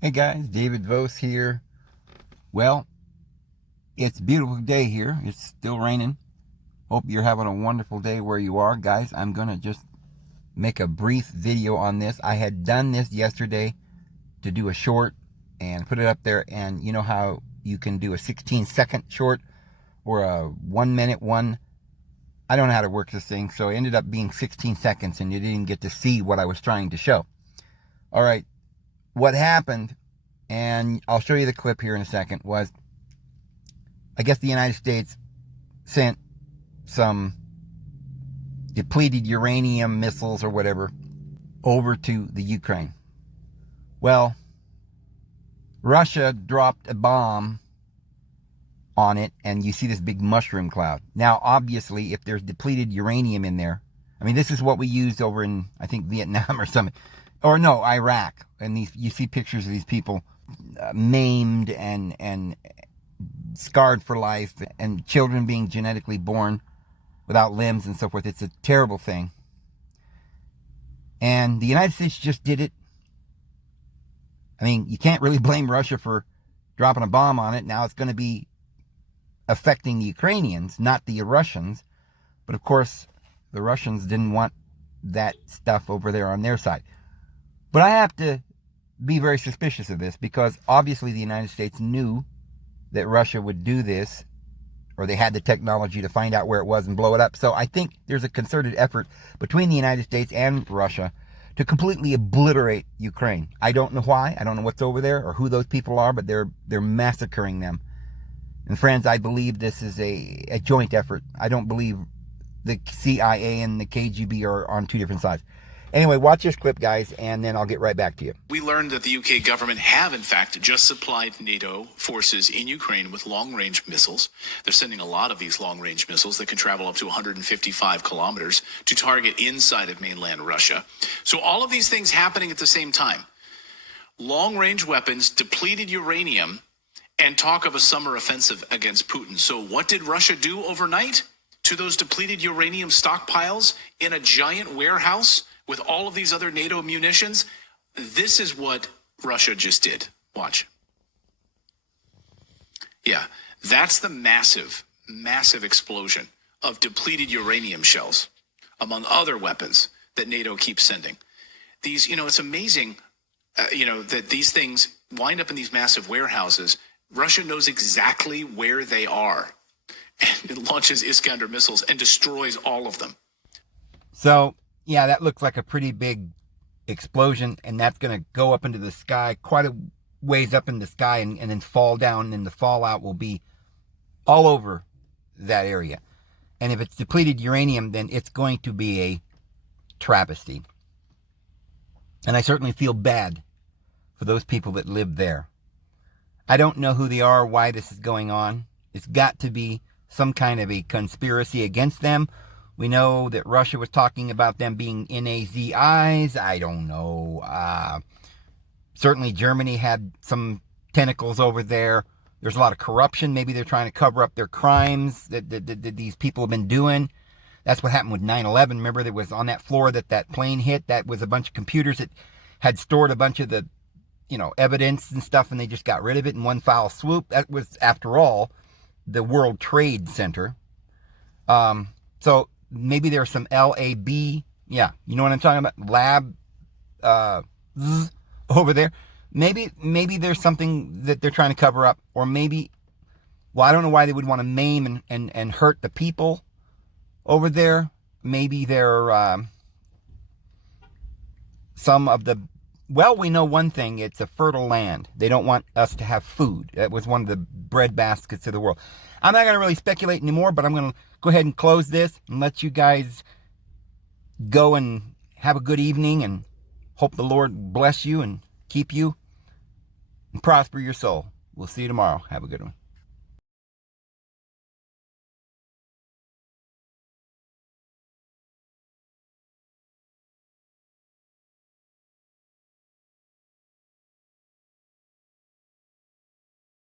Hey guys, David Vos here. Well, it's a beautiful day here. It's still raining. Hope you're having a wonderful day where you are. Guys, I'm going to just make a brief video on this. I had done this yesterday to do a short and put it up there. And you know how you can do a 16-second short or a 1 minute one? I don't know how to work this thing. So it ended up being 16 seconds and you didn't get to see what I was trying to show. All right. What happened, and I'll show you the clip here in a second, was I guess the United States sent some depleted uranium missiles or whatever over to the Ukraine. Well, Russia dropped a bomb on it, and you see this big mushroom cloud. Now, obviously, if there's depleted uranium in there, I mean, this is what we used over in, I think, Vietnam or something. Or no, Iraq. And these, you see pictures of these people maimed and scarred for life, and children being genetically born without limbs and so forth. It's a terrible thing. And the United States just did it. I mean, you can't really blame Russia for dropping a bomb on it. Now it's going to be affecting the Ukrainians, not the Russians. But of course, the Russians didn't want that stuff over there on their side. But I have to be very suspicious of this because obviously the United States knew that Russia would do this, or they had the technology to find out where it was and blow it up. So I think there's a concerted effort between the United States and Russia to completely obliterate Ukraine. I don't know why. I don't know what's over there or who those people are, but they're massacring them. And friends, I believe this is a joint effort. I don't believe the CIA and the KGB are on two different sides. Anyway, watch this clip, guys, and then I'll get right back to you. We learned that the UK government have, in fact, just supplied NATO forces in Ukraine with long-range missiles. They're sending a lot of these long-range missiles that can travel up to 155 kilometers to target inside of mainland Russia. So all of these things happening at the same time. Long-range weapons, depleted uranium, and talk of a summer offensive against Putin. So what did Russia do overnight to those depleted uranium stockpiles in a giant warehouse with all of these other NATO munitions? This is what Russia just did. Watch. Yeah, that's the massive, massive explosion of depleted uranium shells, among other weapons that NATO keeps sending. These, it's amazing, that these things wind up in these massive warehouses. Russia knows exactly where they are, and it launches Iskander missiles and destroys all of them. So, yeah, that looks like a pretty big explosion, and that's going to go up into the sky, quite a ways up in the sky, and then fall down, and the fallout will be all over that area. And if it's depleted uranium, then it's going to be a travesty. And I certainly feel bad for those people that live there. I don't know who they are, why this is going on. It's got to be some kind of a conspiracy against them. We know that Russia was talking about them being NAZIs. I don't know. Certainly Germany had some tentacles over there. There's a lot of corruption. Maybe they're trying to cover up their crimes that these people have been doing. That's what happened with 9/11. Remember, that was on that floor that plane hit. That was a bunch of computers that had stored a bunch of the, evidence and stuff, and they just got rid of it in one foul swoop. That was, after all, the World Trade Center. So maybe there's some LAB, yeah, you know what I'm talking about? Lab over there. Maybe there's something that they're trying to cover up, or maybe, well, I don't know why they would want to maim and hurt the people over there. Maybe they're some of the, well, we know one thing, it's a fertile land. They don't want us to have food. That was one of the bread baskets of the world. I'm not going to really speculate anymore, but I'm going to go ahead and close this and let you guys go and have a good evening, and hope the Lord bless you and keep you and prosper your soul. We'll see you tomorrow. Have a good one.